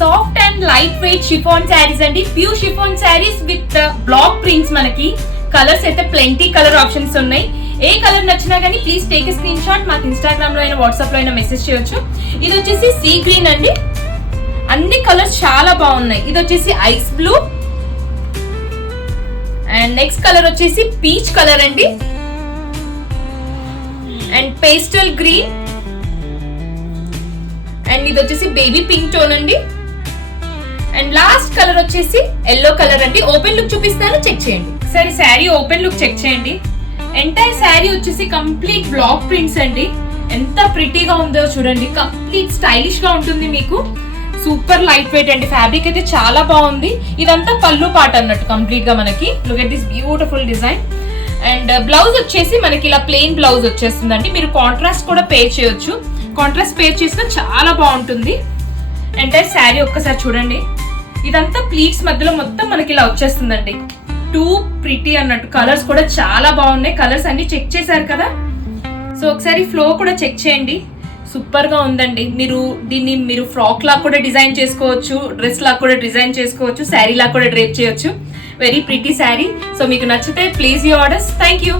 Soft and lightweight chiffon saris అండి. Pure chiffon saris with black prints. మనకి colours అయితే plenty colour options ఉన్నాయి. ఏ కలర్ నచ్చినా కానీ please take a screenshot. మాకు ఇన్స్టాగ్రామ్ లో అయినా వాట్సాప్ లో అయినా మెసేజ్ చేయొచ్చు. ఇది వచ్చేసి సీ గ్రీన్ అండి. అన్ని కలర్స్ చాలా బాగున్నాయి. ఇది వచ్చేసి ice blue and next colour వచ్చేసి పీచ్ కలర్ అండి అండ్ పేస్టల్ గ్రీన్ అండ్ ఇది వచ్చేసి బేబీ పింక్ టోన్ అండి అండ్ లాస్ట్ కలర్ వచ్చేసి ఎల్లో కలర్ అండి. ఓపెన్ లుక్ చూపిస్తాను, చెక్ చేయండి. సరే శారీ ఓపెన్ లుక్ చెక్ చేయండి. ఎంటైర్ శారీ వచ్చేసి కంప్లీట్ బ్లాక్ ప్రింట్స్ అండి. ఎంత ప్రిటీగా ఉందో చూడండి. కంప్లీట్ స్టైలిష్ గా ఉంటుంది మీకు. సూపర్ లైట్ వెయిట్ అండి. ఫ్యాబ్రిక్ అయితే చాలా బాగుంది. ఇదంతా పళ్ళు పాట అన్నట్టు కంప్లీట్ గా మనకి. Look at this beautiful design. And blouse వచ్చేసి మనకి ఇలా ప్లెయిన్ బ్లౌజ్ వచ్చేస్తుందండి. మీరు కాంట్రాస్ట్ కూడా పేర్ చేయొచ్చు. కాంట్రాస్ట్ పేర్ చేసినా చాలా బాగుంటుంది. ఎంటైర్ శారీ ఒక్కసారి చూడండి. ఇదంతా ప్లీట్స్ మధ్యలో మొత్తం మనకి ఇలా వచ్చేస్తుందండి. టూ ప్రిటీ అన్నట్టు. కలర్స్ కూడా చాలా బాగున్నాయి. కలర్స్ అన్ని చెక్ చేశారు కదా. సో ఒకసారి ఫ్లో కూడా చెక్ చేయండి. సూపర్ గా ఉందండి. దీన్ని ఫ్రాక్ లా కూడా డిజైన్ చేసుకోవచ్చు, డ్రెస్ లా కూడా డిజైన్ చేసుకోవచ్చు, శారీ లా కూడా డ్రేప్ చేయొచ్చు. Very pretty sari. సో మీకు నచ్చితే please your orders. Thank you.